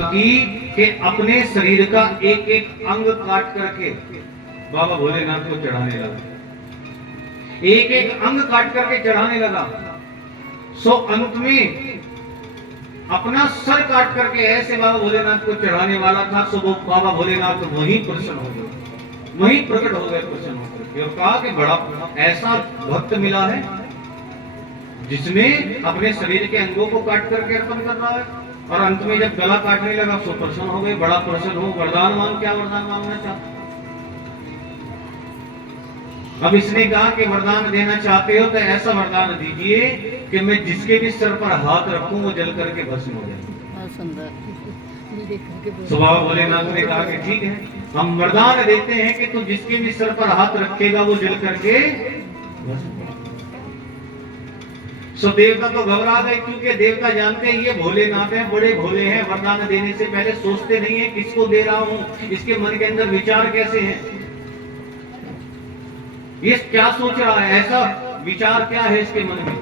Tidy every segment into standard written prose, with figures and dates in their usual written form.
कि अपने शरीर का एक एक अंग काट करके बाबा भोलेनाथ को चढ़ाने लगा। एक एक अंग काट करके चढ़ाने लगा। सो अंत में अपना सर काट करके ऐसे बाबा भोलेनाथ को चढ़ाने वाला था। सो वो बाबा भोलेनाथ वहीं प्रसन्न हो गए, वहीं प्रकट हो गए प्रसन्न होकर के, और कहा कि बड़ा ऐसा भक्त मिला है जिसने अपने शरीर के अंगों को काट करके अर्पण कर रहा है। और अंत में जब गला काटने लगा सो प्रसन्न हो गए, बड़ा प्रसन्न हो। वरदान मांग, क्या वरदान मांगना चाहते? अब इसने कहा कि वरदान देना चाहते हो तो ऐसा वरदान दीजिए कि मैं जिसके भी सर पर हाथ रखूं वो जल करके भस्म हो जाए। तो बाबा भोलेनाथ ने कहा कि ठीक है, हम वरदान देते हैं कि तू जिसके भी सर पर हाथ रखेगा वो जल करके भस्म। सो देवता तो घबरा गए, क्योंकि देवता जानते हैं ये भोलेनाथ हैं, बड़े भोले हैं। वरदान देने से पहले सोचते नहीं है किसको दे रहा हूं, इसके मन के अंदर विचार कैसे हैं, ये क्या सोच रहा है, ऐसा विचार क्या है इसके मन में।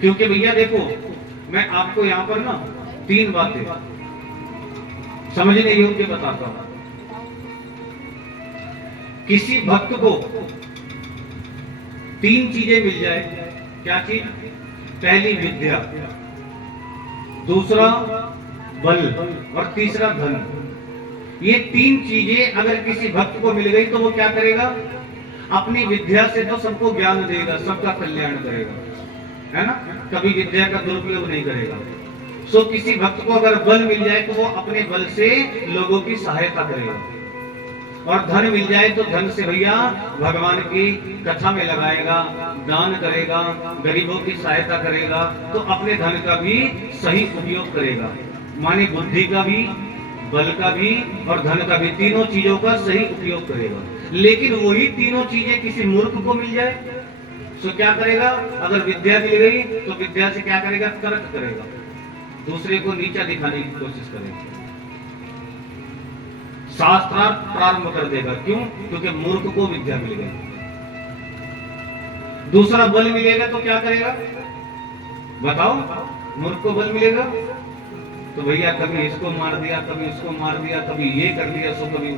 क्योंकि भैया देखो, मैं आपको यहां पर ना तीन बातें समझने योग्य बताता हूं। किसी भक्त को तीन चीजें मिल जाए। क्या चीज? पहली विद्या, दूसरा बल और तीसरा धन। ये तीन चीजें अगर किसी भक्त को मिल गई तो वो क्या करेगा? अपनी विद्या से तो सबको ज्ञान देगा, सबका कल्याण करेगा, है ना, कभी विद्या का दुरुपयोग नहीं करेगा। सो किसी भक्त को अगर बल मिल जाए तो वो अपने बल से लोगों की सहायता करेगा, और धन मिल जाए तो धन से भैया भगवान की कथा में लगाएगा, दान करेगा, गरीबों की सहायता करेगा। तो अपने धन का भी सही उपयोग करेगा, माने बुद्धि का भी, बल का भी और धन का भी, तीनों चीजों का सही उपयोग करेगा। लेकिन वही तीनों चीजें किसी मूर्ख को मिल जाए तो क्या करेगा? अगर विद्या मिल गई तो विद्या से क्या करेगा? तर्क करेगा, दूसरे को नीचा दिखाने की कोशिश करेगा, शास्त्रार्थ प्रारंभ कर देगा। क्यों? क्योंकि मूर्ख को विद्या मिल गई। दूसरा बल मिलेगा तो क्या करेगा? बताओ, मूर्ख को बल मिलेगा तो भैया कभी इसको मार दिया, कभी उसको मार दिया, कभी ये कर दिया, सो कभी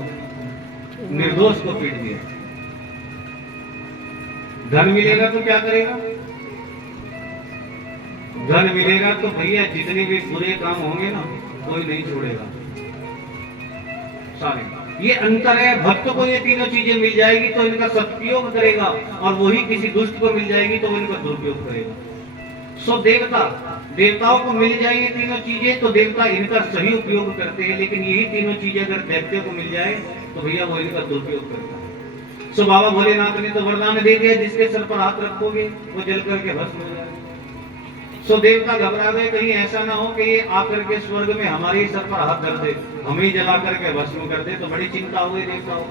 निर्दोष को पीट दिया। धन मिलेगा तो क्या करेगा? धन मिलेगा तो भैया जितने भी बुरे काम होंगे ना कोई नहीं छोड़ेगा, सारे। ये अंतर है। भक्त को ये तीनों चीजें मिल जाएगी तो इनका सदुपयोग करेगा, और वही किसी दुष्ट को मिल जाएगी तो वो इनका दुरुपयोग करेगा। सो देवताओं को मिल जाएंगी तीनों चीजें तो देवता इनका सही उपयोग करते हैं, लेकिन यही तीनों चीजें अगर दैत्य को मिल जाए तो भैया वो इनका दुरुपयोग करता है। सो बाबा भोलेनाथ ने तो वरदान दे दिया, जिसके सर पर हाथ रखोगे वो जल करके भस्म हो जाएगा। सो देवता घबरा गए, कहीं ऐसा ना हो कि ये आकर के स्वर्ग में हमारे ही सर पर हाथ धर दे, हमें जला करके भस्म कर दे, तो बड़ी चिंता हुई देवताओं।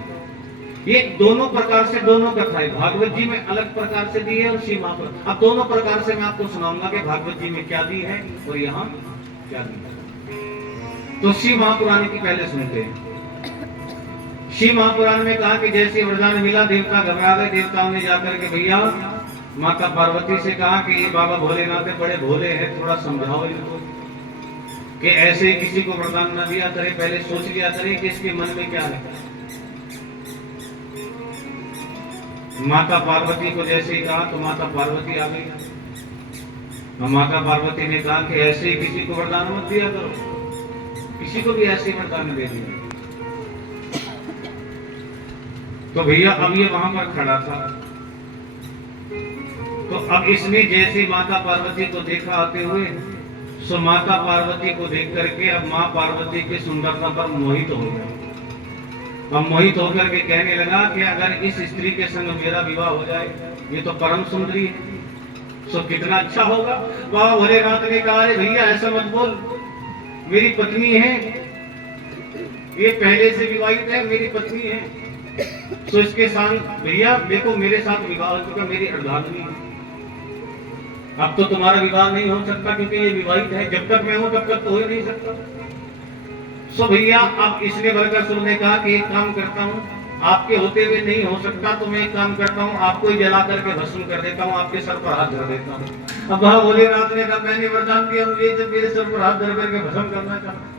ये दोनों प्रकार से दोनों कथाएं भागवत जी में अलग प्रकार से दी है और शिव महापुराण। अब दोनों प्रकार से मैं आपको सुनाऊंगा कि भागवत जी में क्या दी है और यहाँ क्या दी है। तो शिव महापुराण की पहले सुनते हैं। शिव महापुराण में कहा कि जैसे वरदान मिला देवता घबरा गए। देवताओं ने जाकर के भैया माता पार्वती से कहा कि ये बाबा भोलेनाथ बड़े भोले हैं, थोड़ा समझाओ इनको कि ऐसे किसी को वरदान न दिया करे, पहले सोच लिया करे कि इसके मन में क्या है। माता पार्वती को जैसे ही कहा तो माता पार्वती आ गई। माता पार्वती ने कहा कि ऐसे ही किसी को वरदान मत दिया करो, किसी को भी ऐसे वरदान दे दिया। तो भैया अब ये वहां पर खड़ा था, तो अब इसने जैसे माता पार्वती को देखा आते हुए, सो माता पार्वती को देख करके अब माँ पार्वती की सुंदरता पर मोहित हो गया। अब मोहित होकर के कहने लगा कि अगर इस स्त्री के संग मेरा विवाह हो जाए, ये तो परम सुंदरी है, सो कितना अच्छा होगा। बाबा भोलेनाथ ने कहा, अरे भैया ऐसा मत बोल, मेरी पत्नी है, ये पहले से विवाहित है, मेरी पत्नी है। तो इसके साथ भैया देखो मेरे साथ विवाह हो चुका, मेरी अर्धांगिनी है, अब तो तुम्हारा विवाह नहीं हो सकता क्योंकि ये विवाहित है, जब तक मैं हूं तब तक तो हो ही नहीं सकता। सो भैया अब इसने बढ़कर सुनने कहा कि एक काम करता हूं, आपके होते हुए नहीं हो सकता, तो मैं एक काम करता हूँ, आपको ही जला करके भस्म कर देता हूँ, आपके सर पर हाथ धर देता हूँ। अब बाबा भोलेनाथ ने कहा मैंने वरदान दिया, मुझे जब मेरे सर पर हाथ धर करके भस्म करना चाहता।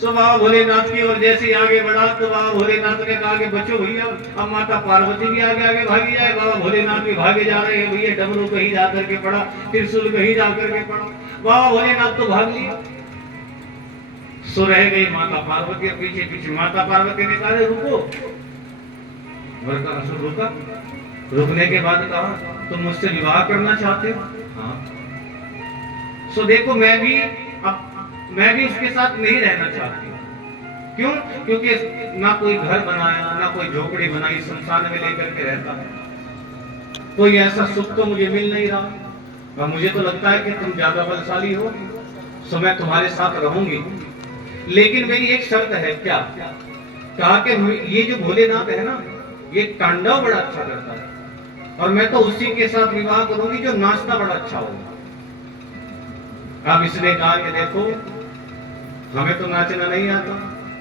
सो बाबा भोलेनाथ की ओर जैसे आगे बढ़ा तो बाबा भोलेनाथ ने कहा कि बचो भैया, अब माता पार्वती भी आगे आगे भागी जाए। बाबा भोलेनाथ भी भागे जा रहे हैं भैया, डमरू कहीं जा करके पड़ा, त्रिशूल कहीं जा करके पड़ा, बाबा भोलेनाथ तो भाग लिया। सो रह गई माता पार्वती पीछे पीछे। माता पार्वती ने कहा रुको, रुका। रुकने के बाद कहा तुम मुझसे विवाह करना चाहते हो? हाँ। सो देखो मैं भी उसके साथ नहीं रहना चाहती। क्यों? क्योंकि ना कोई घर बनाया, ना कोई झोपड़ी बनाई, संसार में लेकर के रहता है। कोई ऐसा सुख तो मुझे मिल नहीं रहा। और मुझे तो लगता है कि तुम ज्यादा बलशाली हो, सो मैं तुम्हारे साथ रहूंगी, लेकिन मेरी एक शर्त है। क्या? कहा कि ये जो भोलेनाथ है ना, ये तांडव बड़ा अच्छा करता है, और मैं तो उसी के साथ विवाह करूंगी जो नाचना बड़ा अच्छा होगा। अब इसने कहा कि देखो हमें तो नाचना नहीं आता।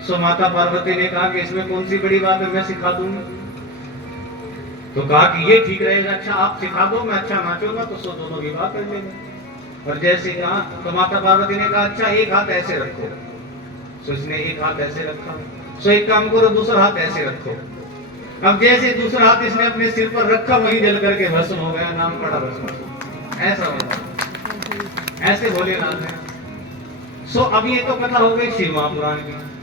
सो माता पार्वती ने कहा कि इसमें कौन सी बड़ी बात है, मैं सिखा दूंगी। तो कहा कि ये ठीक रहेगा, अच्छा आप सिखा दो, मैं अच्छा नाचूंगा, तो सो दोनों विवाह कर लेंगे। और जैसे कहा तो माता पार्वती ने कहा अच्छा एक हाथ ऐसे रखो। सो इसने एक हाथ ऐसे रखा। सो एक काम करो, दूसरा हाथ ऐसे रखो। अब जैसे दूसरा हाथ इसने अपने सिर पर रखा, वही जल करके भस्म हो गया, नाम पड़ा भस्म। ऐसा होगा, ऐसे भोलेनाथ है। सो अब ये तो कथा हो गई शिव महापुराण की।